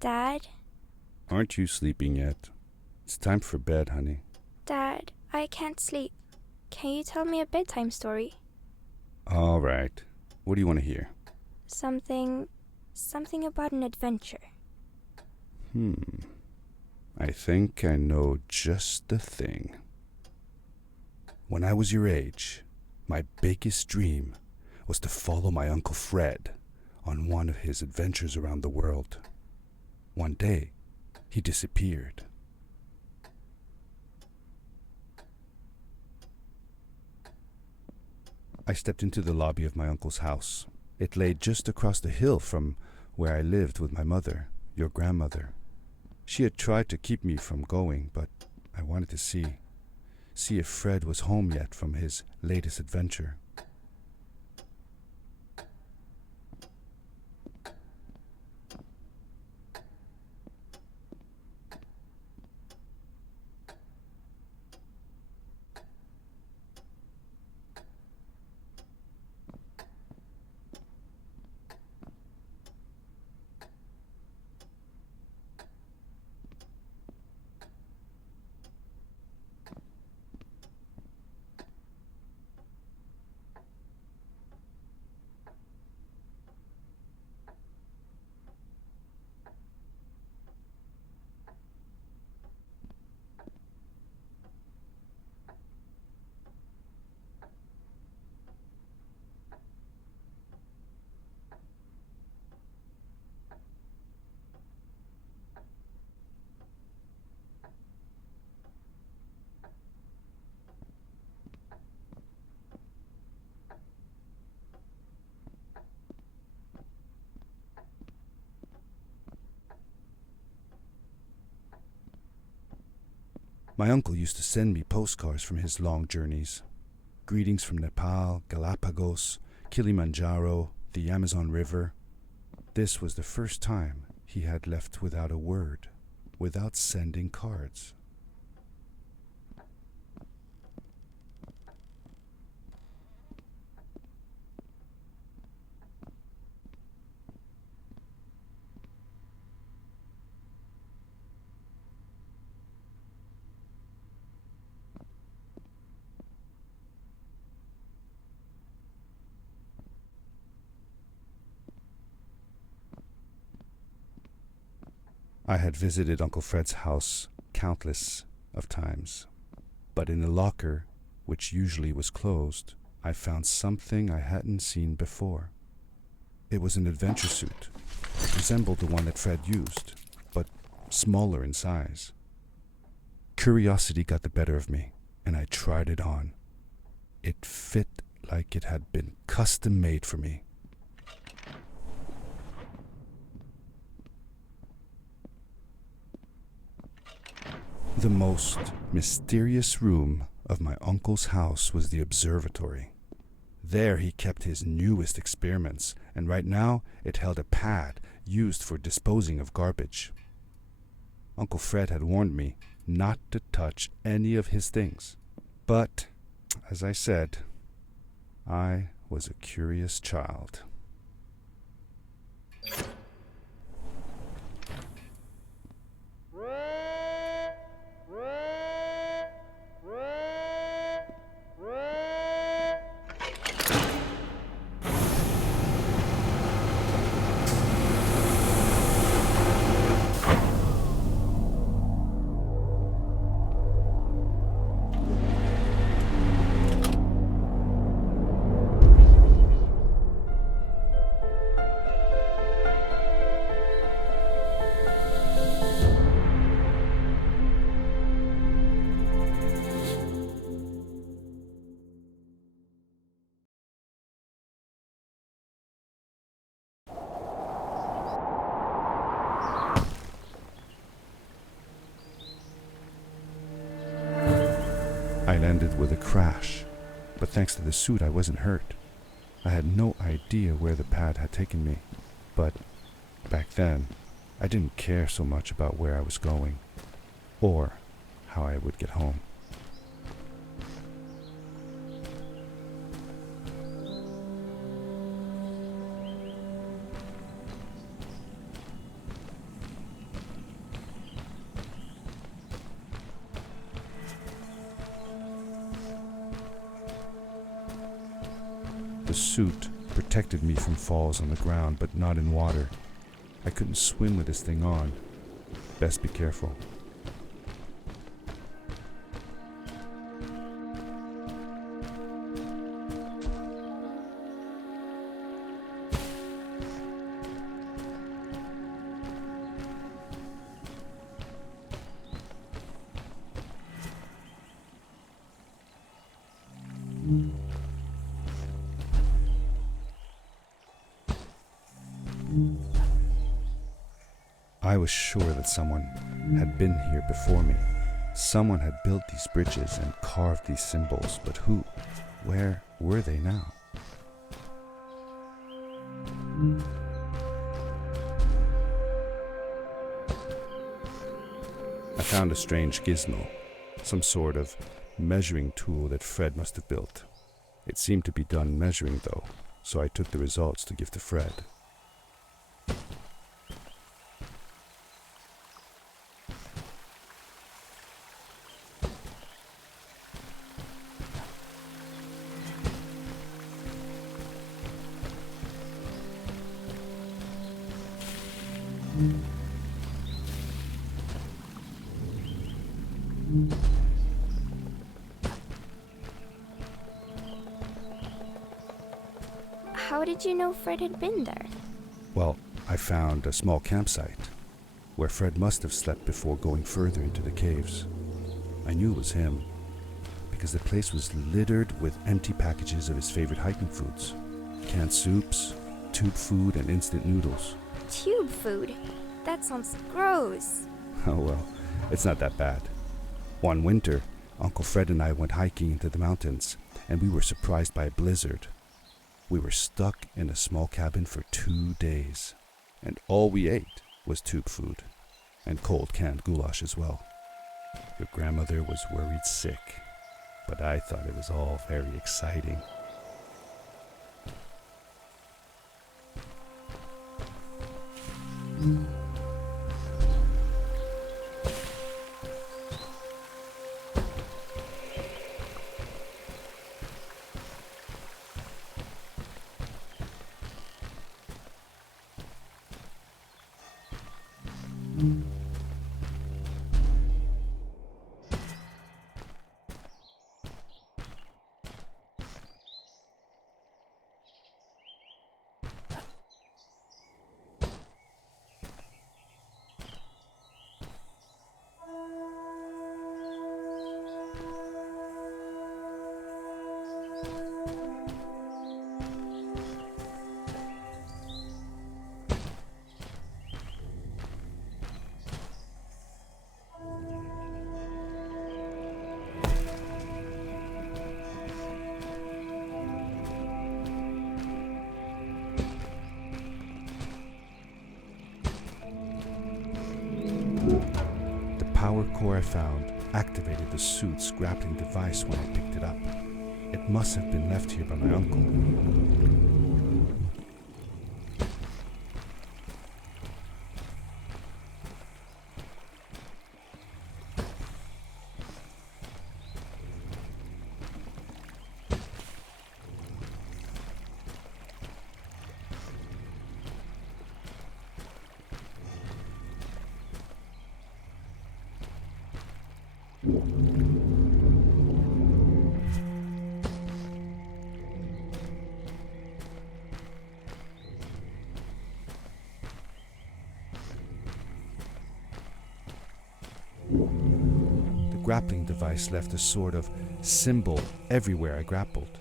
Dad? Aren't you sleeping yet? It's time for bed, honey. Dad, I can't sleep. Can you tell me a bedtime story? All right. What do you want to hear? Something about an adventure. I think I know just the thing. When I was your age, my biggest dream was to follow my Uncle Fred on one of his adventures around the world. One day, he disappeared. I stepped into the lobby of my uncle's house. It lay just across the hill from where I lived with my mother, your grandmother. She had tried to keep me from going, but I wanted to see if Fred was home yet from his latest adventure. My uncle used to send me postcards from his long journeys. Greetings from Nepal, Galapagos, Kilimanjaro, the Amazon River. This was the first time he had left without a word, without sending cards. I had visited Uncle Fred's house countless of times, but in the locker, which usually was closed, I found something I hadn't seen before. It was an adventure suit. It resembled the one that Fred used, but smaller in size. Curiosity got the better of me, and I tried it on. It fit like it had been custom made for me. The most mysterious room of my uncle's house was the observatory. There he kept his newest experiments, and right now it held a pad used for disposing of garbage. Uncle Fred had warned me not to touch any of his things. But, as I said, I was a curious child. I landed with a crash, but thanks to the suit I wasn't hurt. I had no idea where the pad had taken me, but back then I didn't care so much about where I was going, or how I would get home. The suit protected me from falls on the ground, but not in water. I couldn't swim with this thing on. Best be careful. I was sure that someone had been here before me. Someone had built these bridges and carved these symbols, but who? Where were they now? I found a strange gizmo, some sort of measuring tool that Fred must have built. It seemed to be done measuring though, so I took the results to give to Fred. How did you know Fred had been there? Well, I found a small campsite where Fred must have slept before going further into the caves. I knew it was him because the place was littered with empty packages of his favorite hiking foods. Canned soups, tube food, and instant noodles. Tube food? That sounds gross. Oh well, it's not that bad. One winter, Uncle Fred and I went hiking into the mountains, and we were surprised by a blizzard. We were stuck in a small cabin for 2 days, and all we ate was tube food, and cold canned goulash as well. Your grandmother was worried sick, but I thought it was all very exciting. Power core I found activated the suit's grappling device when I picked it up. It must have been left here by my uncle. The grappling device left a sort of symbol everywhere I grappled.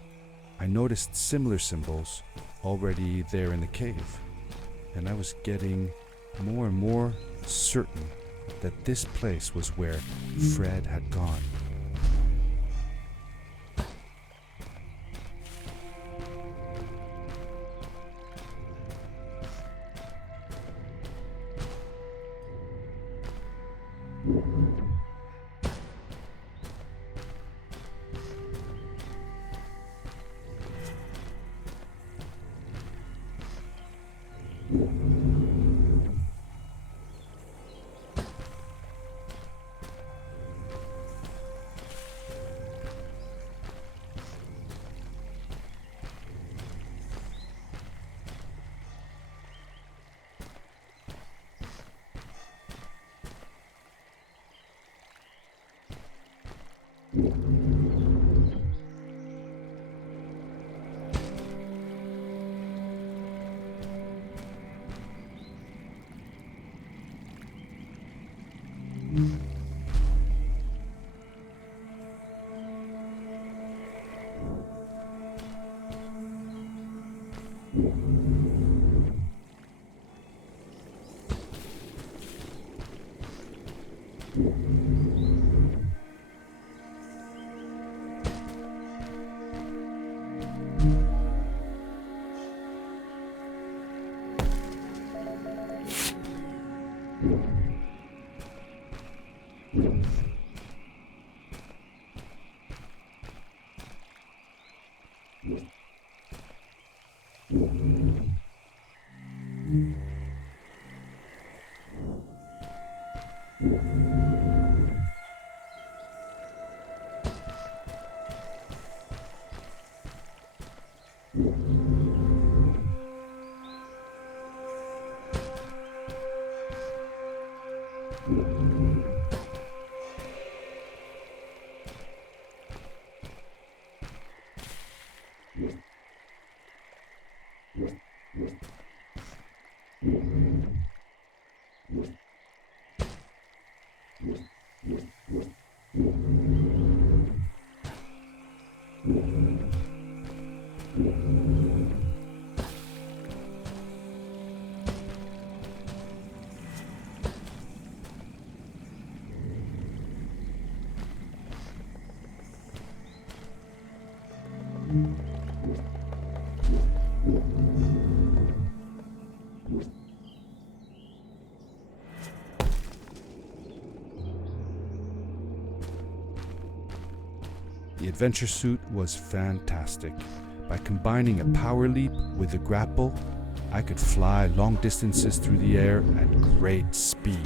I noticed similar symbols already there in the cave, and I was getting more and more certain that this place was where Fred had gone. The adventure suit was fantastic. By combining a power leap with a grapple, I could fly long distances through the air at great speed.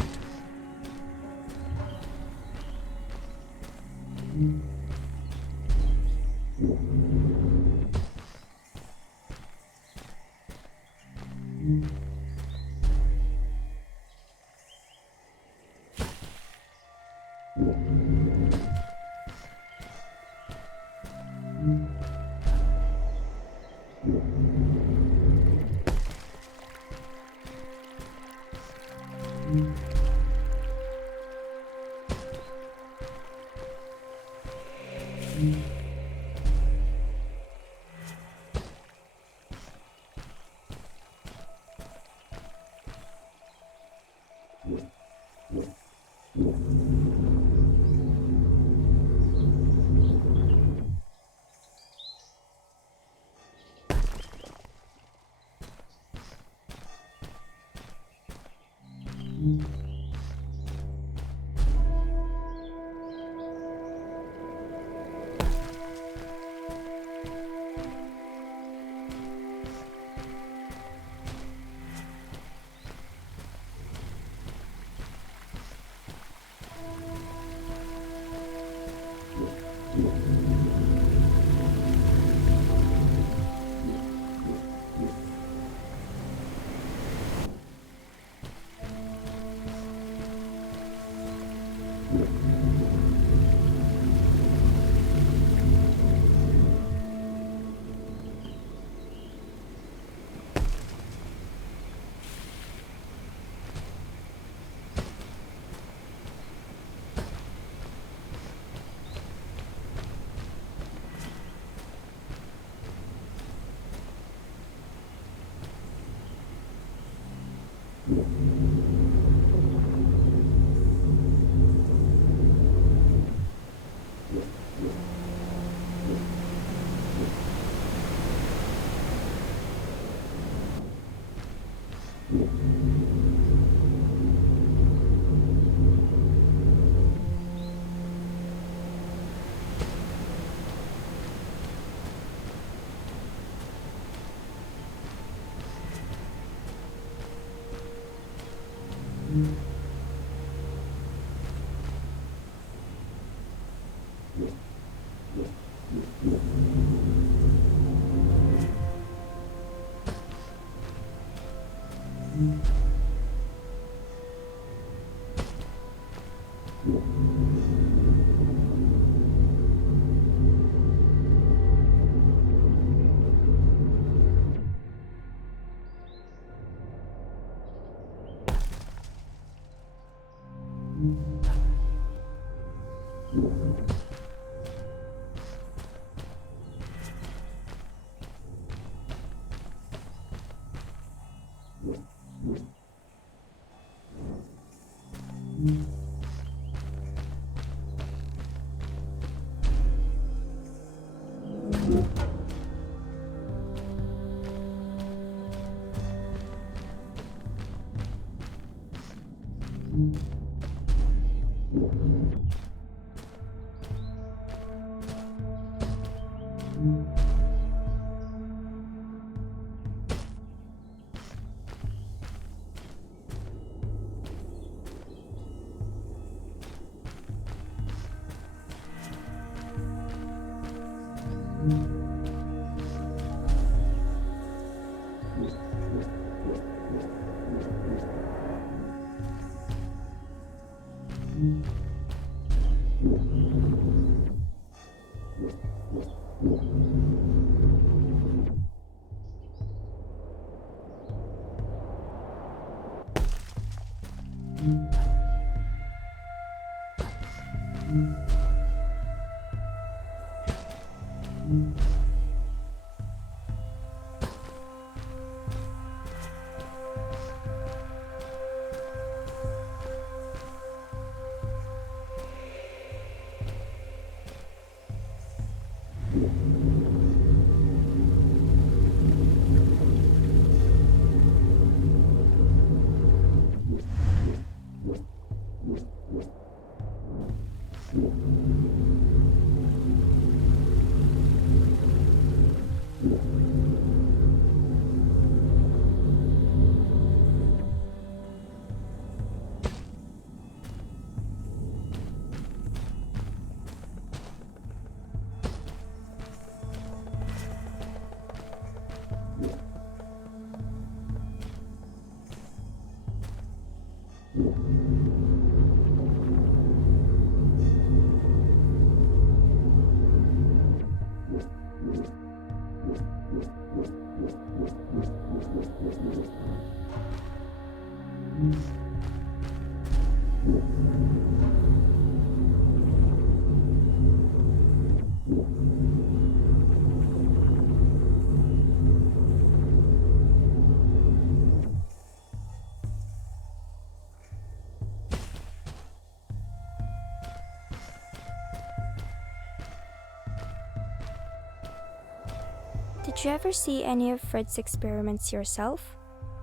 Did you ever see any of Fred's experiments yourself?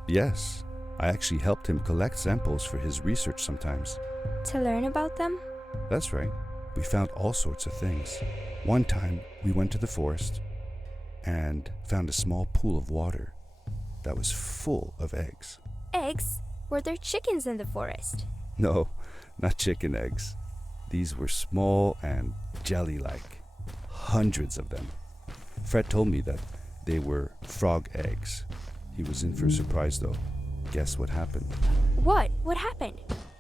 Yes, I actually helped him collect samples for his research sometimes. To learn about them? That's right. We found all sorts of things. One time, we went to the forest and found a small pool of water that was full of eggs. Eggs? Were there chickens in the forest? No, not chicken eggs. These were small and jelly-like. Hundreds of them. Fred told me that they were frog eggs. He was in for a surprise though. Guess what happened? What? What happened?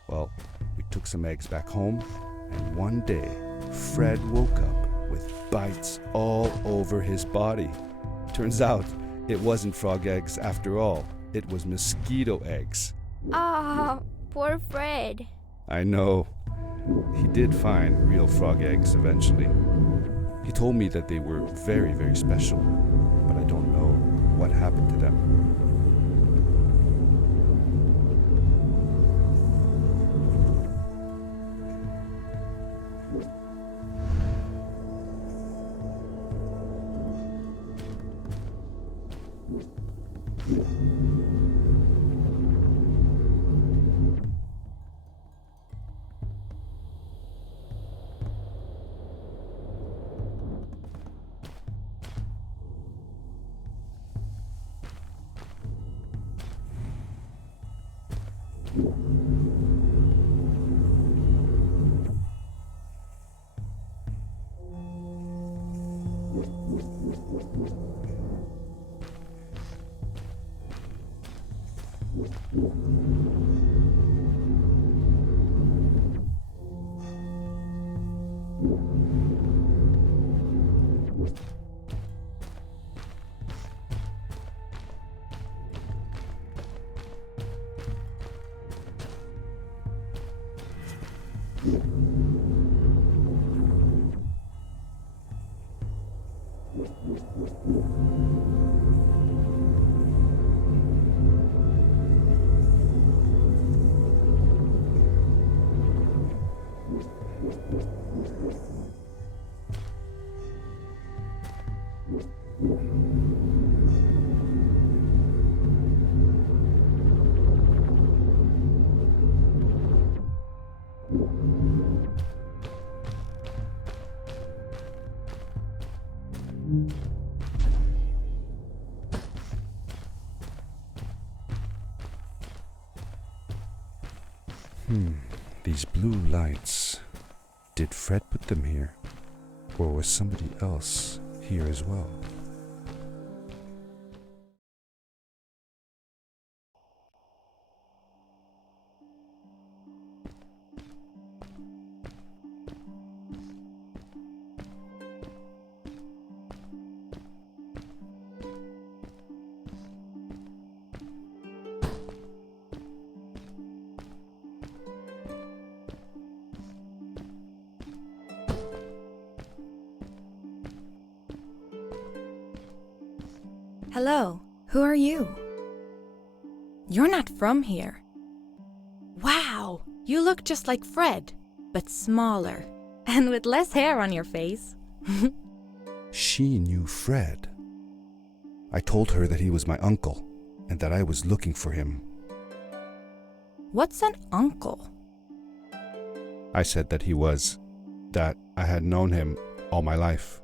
Well, we took some eggs back home, and one day, Fred woke up with bites all over his body. Turns out, it wasn't frog eggs after all. It was mosquito eggs. Ah, poor Fred. I know. He did find real frog eggs eventually. He told me that they were very, very special, but I don't know what happened to them. These blue lights. Did Fred put them here? Or was somebody else here as well? Hello, who are you? You're not from here. Wow, you look just like Fred, but smaller, and with less hair on your face. She knew Fred. I told her that he was my uncle, and that I was looking for him. What's an uncle? I said that that I had known him all my life.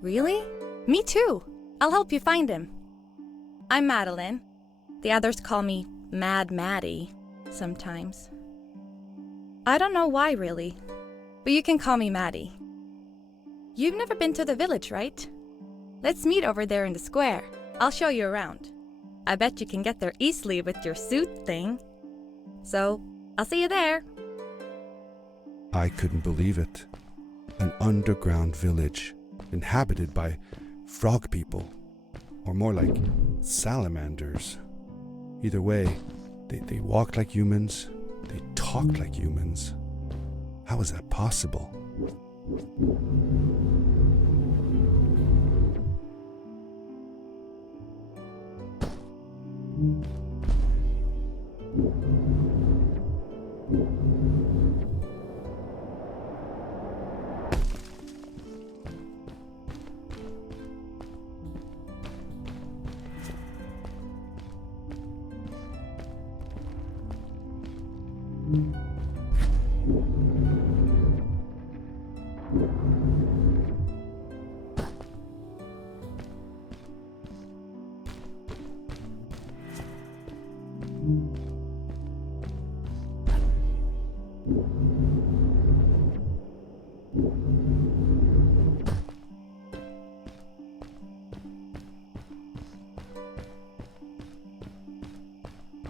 Really? Me too. I'll help you find him. I'm Madeline. The others call me Mad Maddie sometimes. I don't know why really, but you can call me Maddie. You've never been to the village, right? Let's meet over there in the square. I'll show you around. I bet you can get there easily with your suit thing. So, I'll see you there. I couldn't believe it. An underground village inhabited by frog people, or more like salamanders. Either way, they walked like humans, they talked like humans. How is that possible?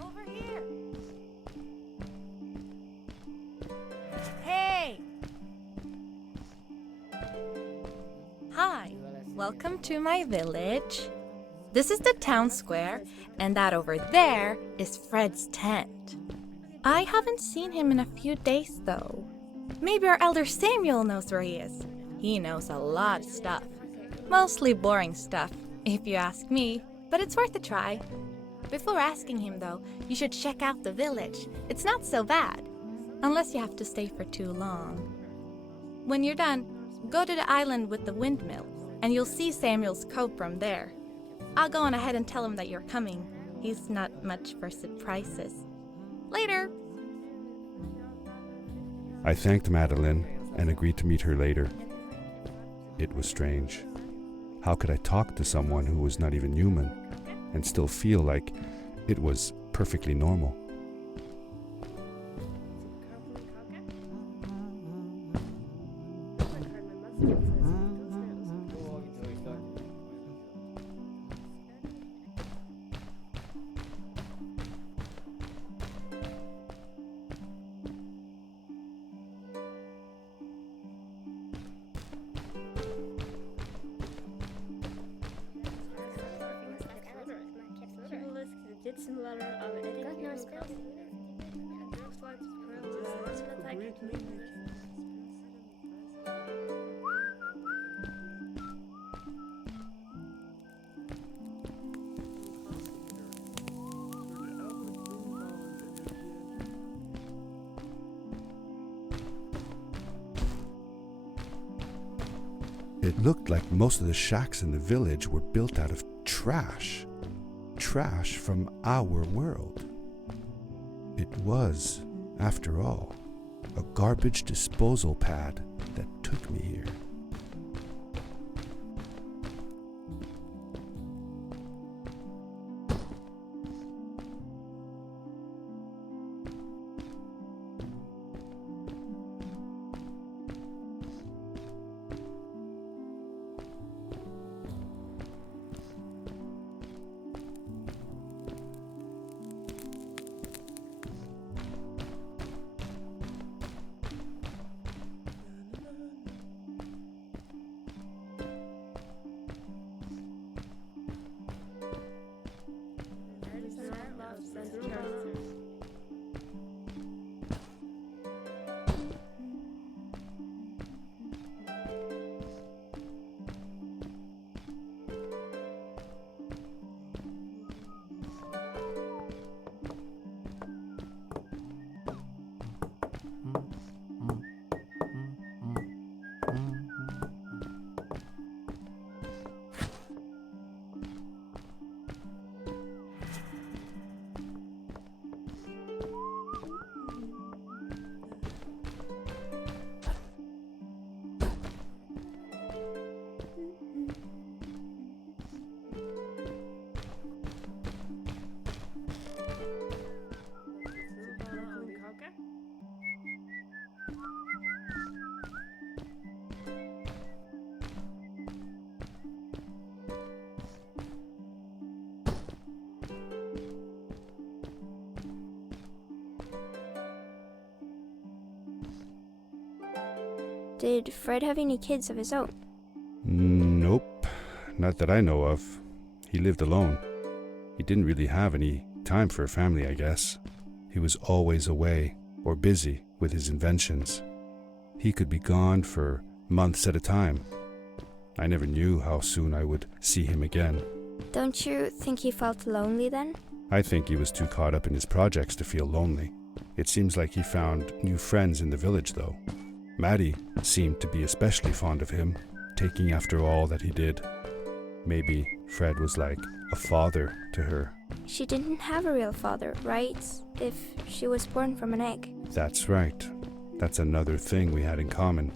Over here. Hey! Hi, welcome to my village. This is the town square, and that over there is Fred's tent. I haven't seen him in a few days though. Maybe our elder Samuel knows where he is. He knows a lot of stuff. Mostly boring stuff, if you ask me, but it's worth a try. Before asking him though, you should check out the village. It's not so bad, unless you have to stay for too long. When you're done, go to the island with the windmill, and you'll see Samuel's cove from there. I'll go on ahead and tell him that you're coming. He's not much for surprises. Later! I thanked Madeline and agreed to meet her later. It was strange. How could I talk to someone who was not even human and still feel like it was perfectly normal? It looked like most of the shacks in the village were built out of trash. Trash from our world. It was, after all, a garbage disposal pad that took me here. Did Fred have any kids of his own? Nope, not that I know of. He lived alone. He didn't really have any time for a family, I guess. He was always away or busy with his inventions. He could be gone for months at a time. I never knew how soon I would see him again. Don't you think he felt lonely then? I think he was too caught up in his projects to feel lonely. It seems like he found new friends in the village, though. Maddie seemed to be especially fond of him, taking after all that he did. Maybe Fred was like a father to her. She didn't have a real father, right? If she was born from an egg. That's right. That's another thing we had in common.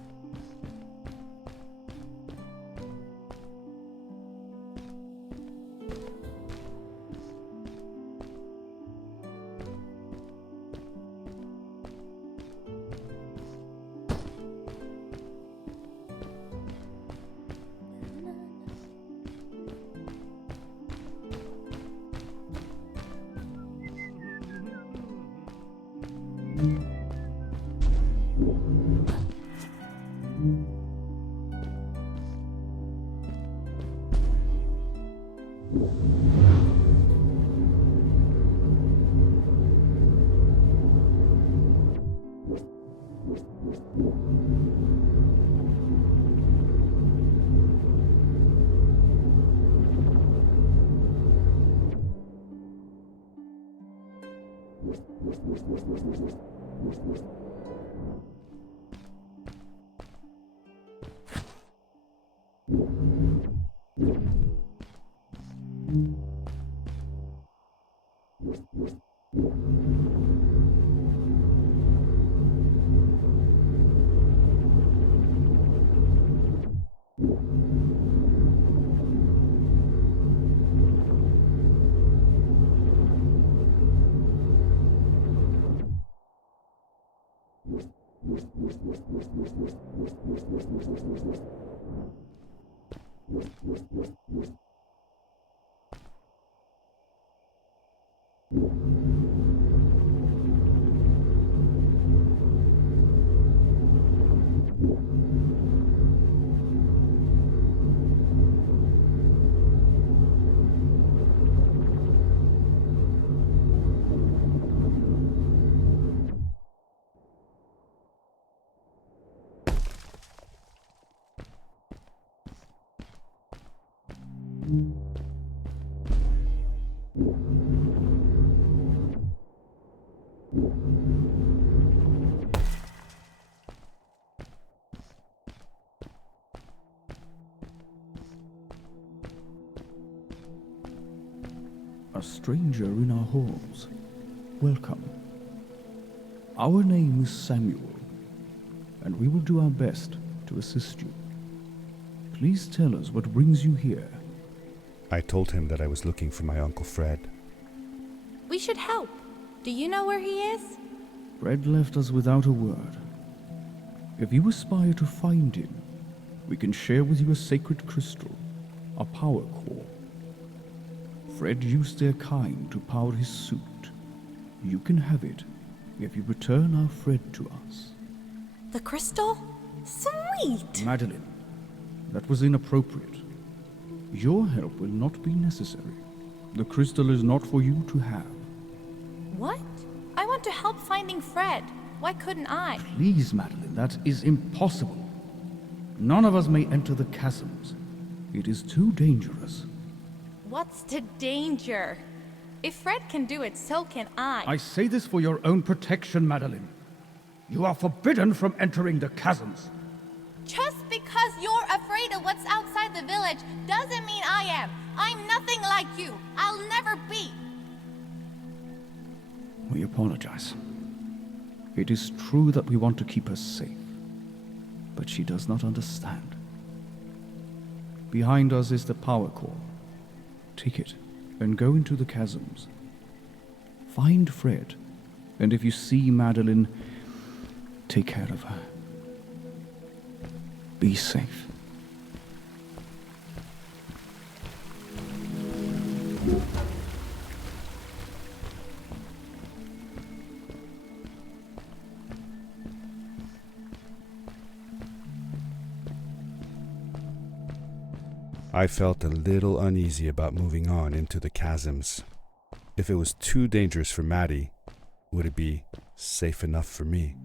A stranger in our halls. Welcome. Our name is Samuel, and we will do our best to assist you. Please tell us what brings you here. I told him that I was looking for my Uncle Fred. We should help. Do you know where he is? Fred left us without a word. If you aspire to find him, we can share with you a sacred crystal, a power core. Fred used their kind to power his suit. You can have it if you return our Fred to us. The crystal? Sweet! Madeline, that was inappropriate. Your help will not be necessary. The crystal is not for you to have. What? I want to help finding Fred. Why couldn't I? Please, Madeline, that is impossible. None of us may enter the chasms. It is too dangerous. What's the danger? If Fred can do it, so can I. I say this for your own protection, Madeline. You are forbidden from entering the chasms. Just because you're afraid of what's outside the village doesn't mean I am. I'm nothing like you. I'll never be. We apologize. It is true that we want to keep her safe, but she does not understand. Behind us is the power core. Take it and go into the chasms. Find Fred, and if you see Madeline, take care of her. Be safe. I felt a little uneasy about moving on into the chasms. If it was too dangerous for Maddie, would it be safe enough for me?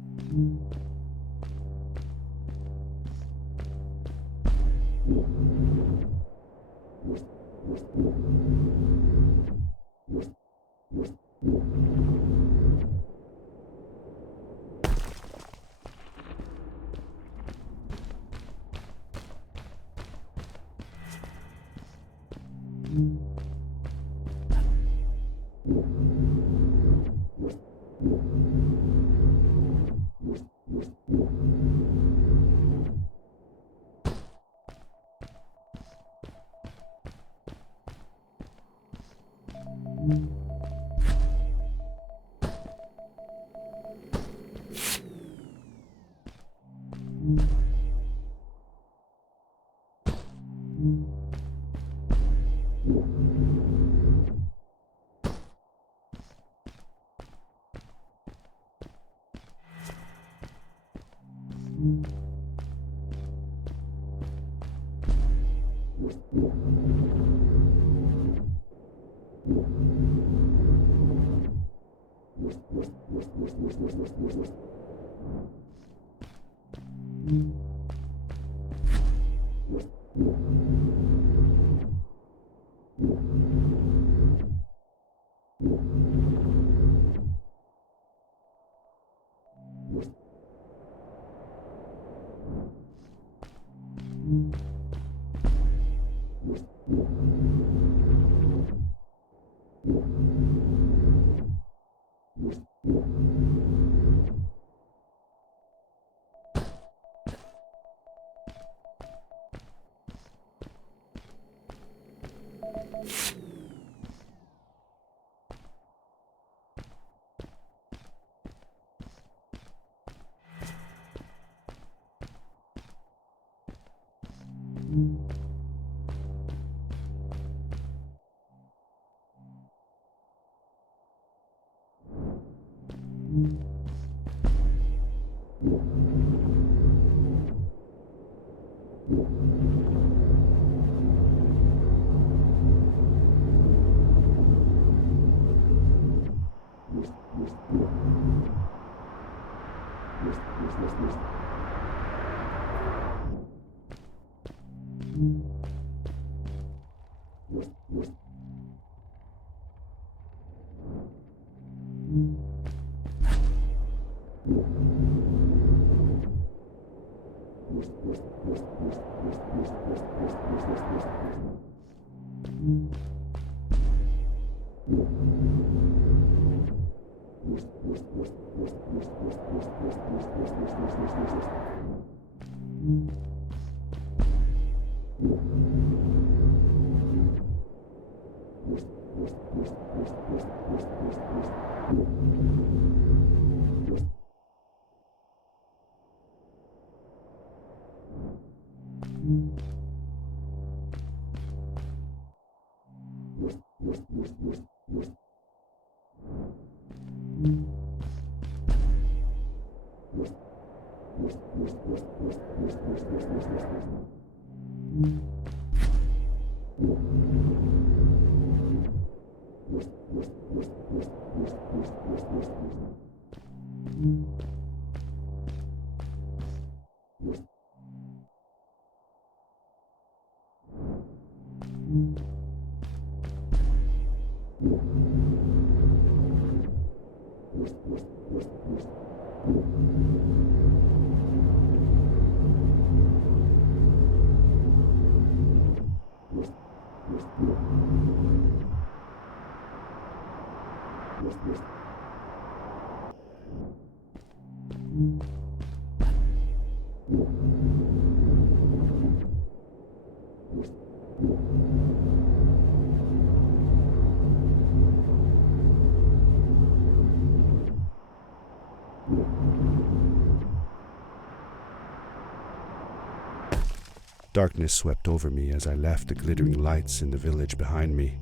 Darkness swept over me as I left the glittering lights in the village behind me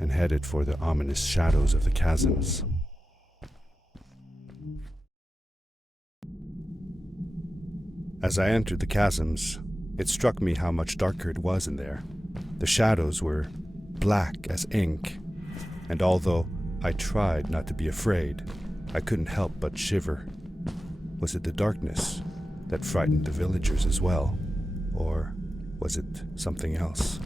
and headed for the ominous shadows of the chasms. As I entered the chasms, it struck me how much darker it was in there. The shadows were black as ink, and although I tried not to be afraid, I couldn't help but shiver. Was it the darkness that frightened the villagers as well, or was it something else?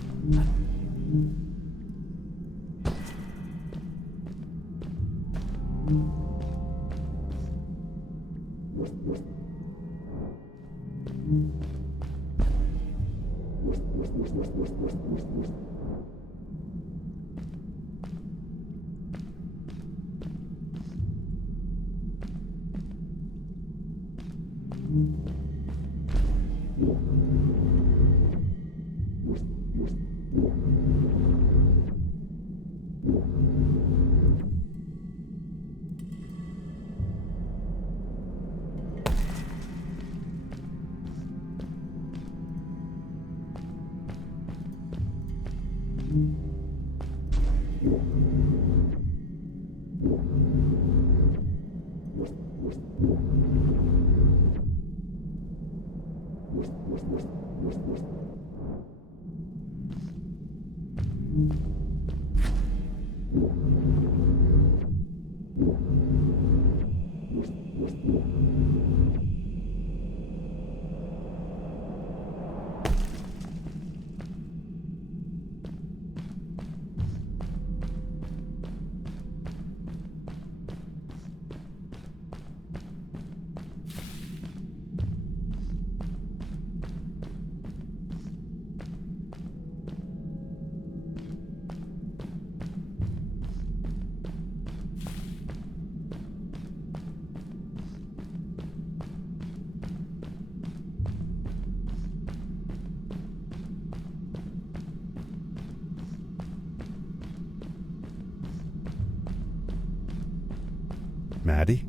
Maddie?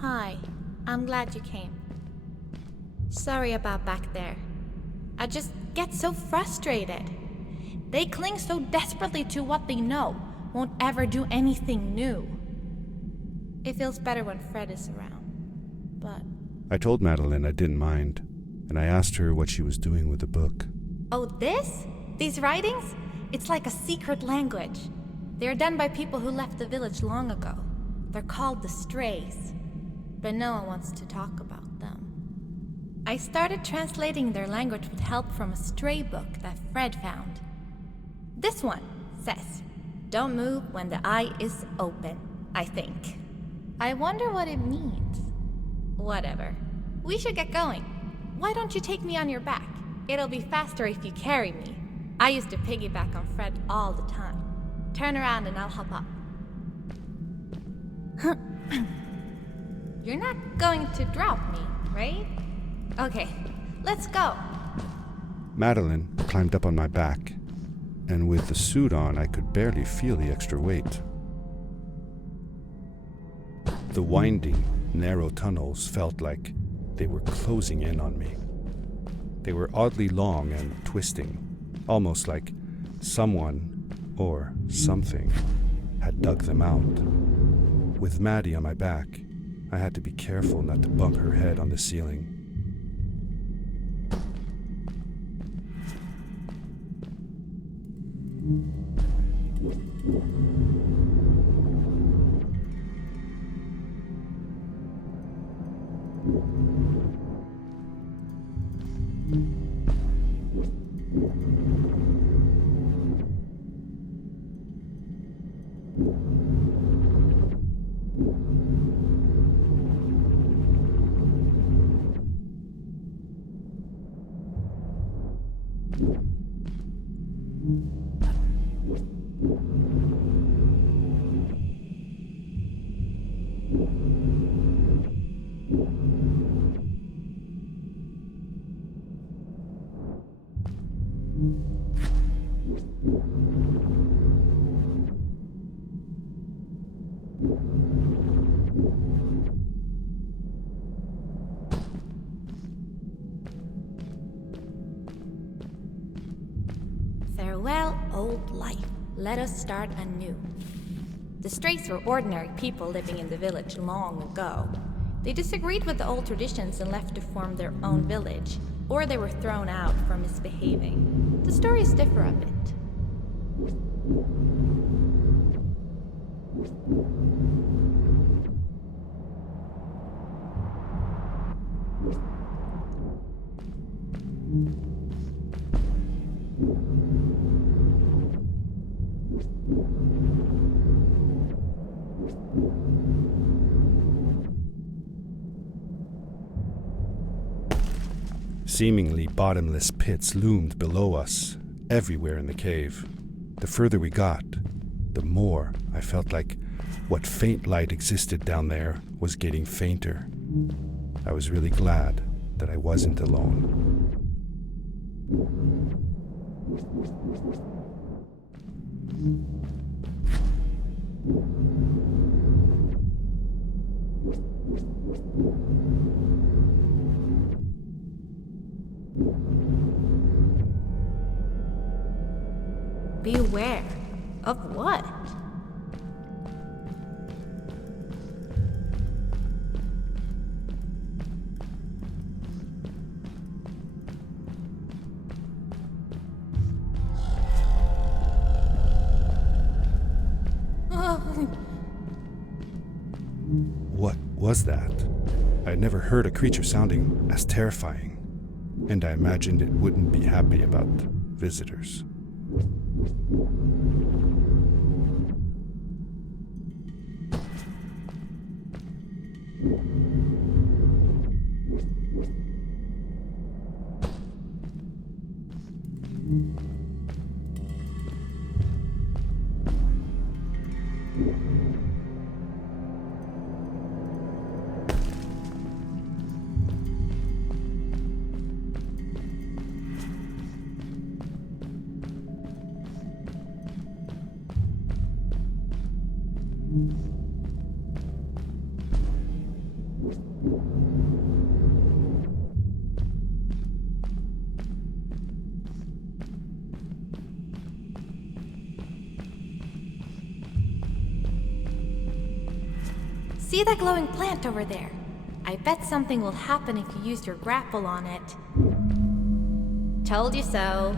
Hi, I'm glad you came. Sorry about back there. I just get so frustrated. They cling so desperately to what they know, won't ever do anything new. It feels better when Fred is around, but... I told Madeline I didn't mind, and I asked her what she was doing with the book. Oh, this? These writings? It's like a secret language. They're done by people who left the village long ago. They're called the Strays, but no one wants to talk about them. I started translating their language with help from a stray book that Fred found. This one says, "Don't move when the eye is open," I think. I wonder what it means. Whatever. We should get going. Why don't you take me on your back? It'll be faster if you carry me. I used to piggyback on Fred all the time. Turn around and I'll hop up. You're not going to drop me, right? Okay, let's go. Madeline climbed up on my back, and with the suit on, I could barely feel the extra weight. The winding, narrow tunnels felt like they were closing in on me. They were oddly long and twisting, almost like someone or something had dug them out. With Maddie on my back, I had to be careful not to bump her head on the ceiling. Farewell, old life. Let us start anew. The Strays were ordinary people living in the village long ago. They disagreed with the old traditions and left to form their own village, or they were thrown out for misbehaving. The stories differ a bit. Seemingly bottomless pits loomed below us, everywhere in the cave. The further we got, the more I felt like what faint light existed down there was getting fainter. I was really glad that I wasn't alone. Beware of what? What was that? I'd never heard a creature sounding as terrifying, and I imagined it wouldn't be happy about visitors. See that glowing plant over there? I bet something will happen if you use your grapple on it. Told you so.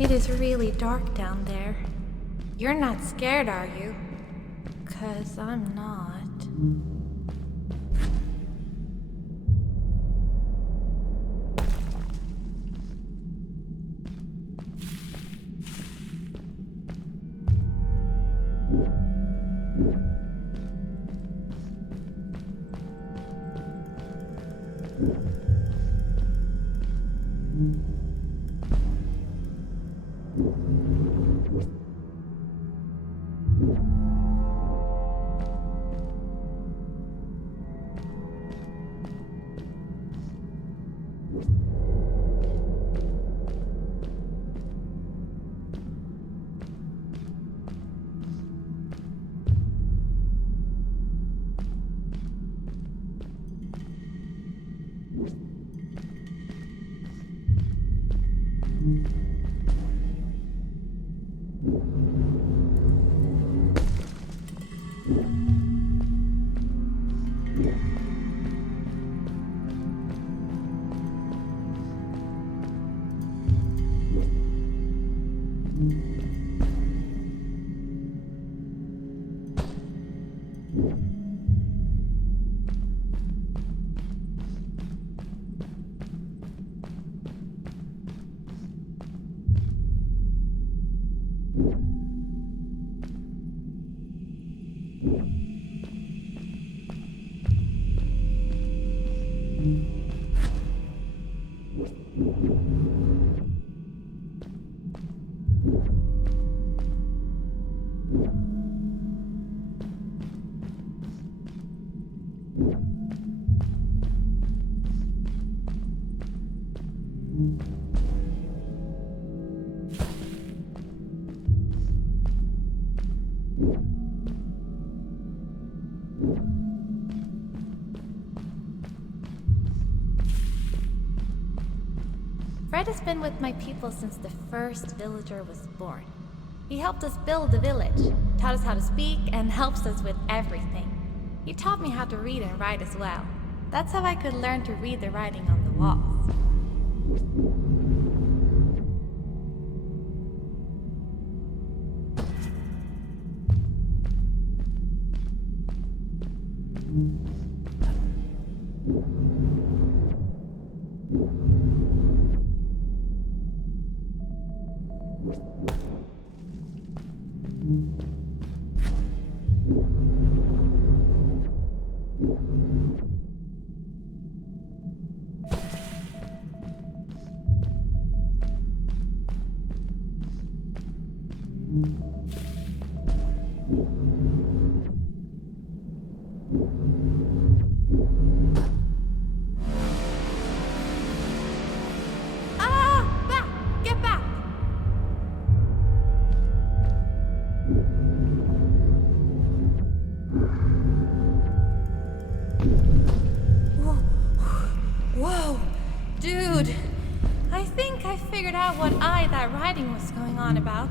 It is really dark down there. You're not scared, are you? 'Cause I'm not. Fred has been with my people since the first villager was born. He helped us build the village, taught us how to speak, and helps us with everything. He taught me how to read and write as well. That's how I could learn to read the writing on the walls. Get back! Whoa, dude! I think I figured out what that writing was going on about.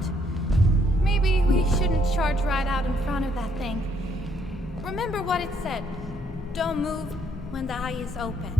Maybe we shouldn't charge right out in front of that thing. Remember what it said. Don't move when the eye is open.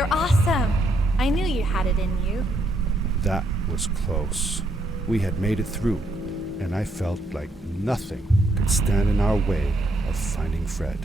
you're awesome. I knew you had it in you. That was close. We had made it through, and I felt like nothing could stand in our way of finding Fred.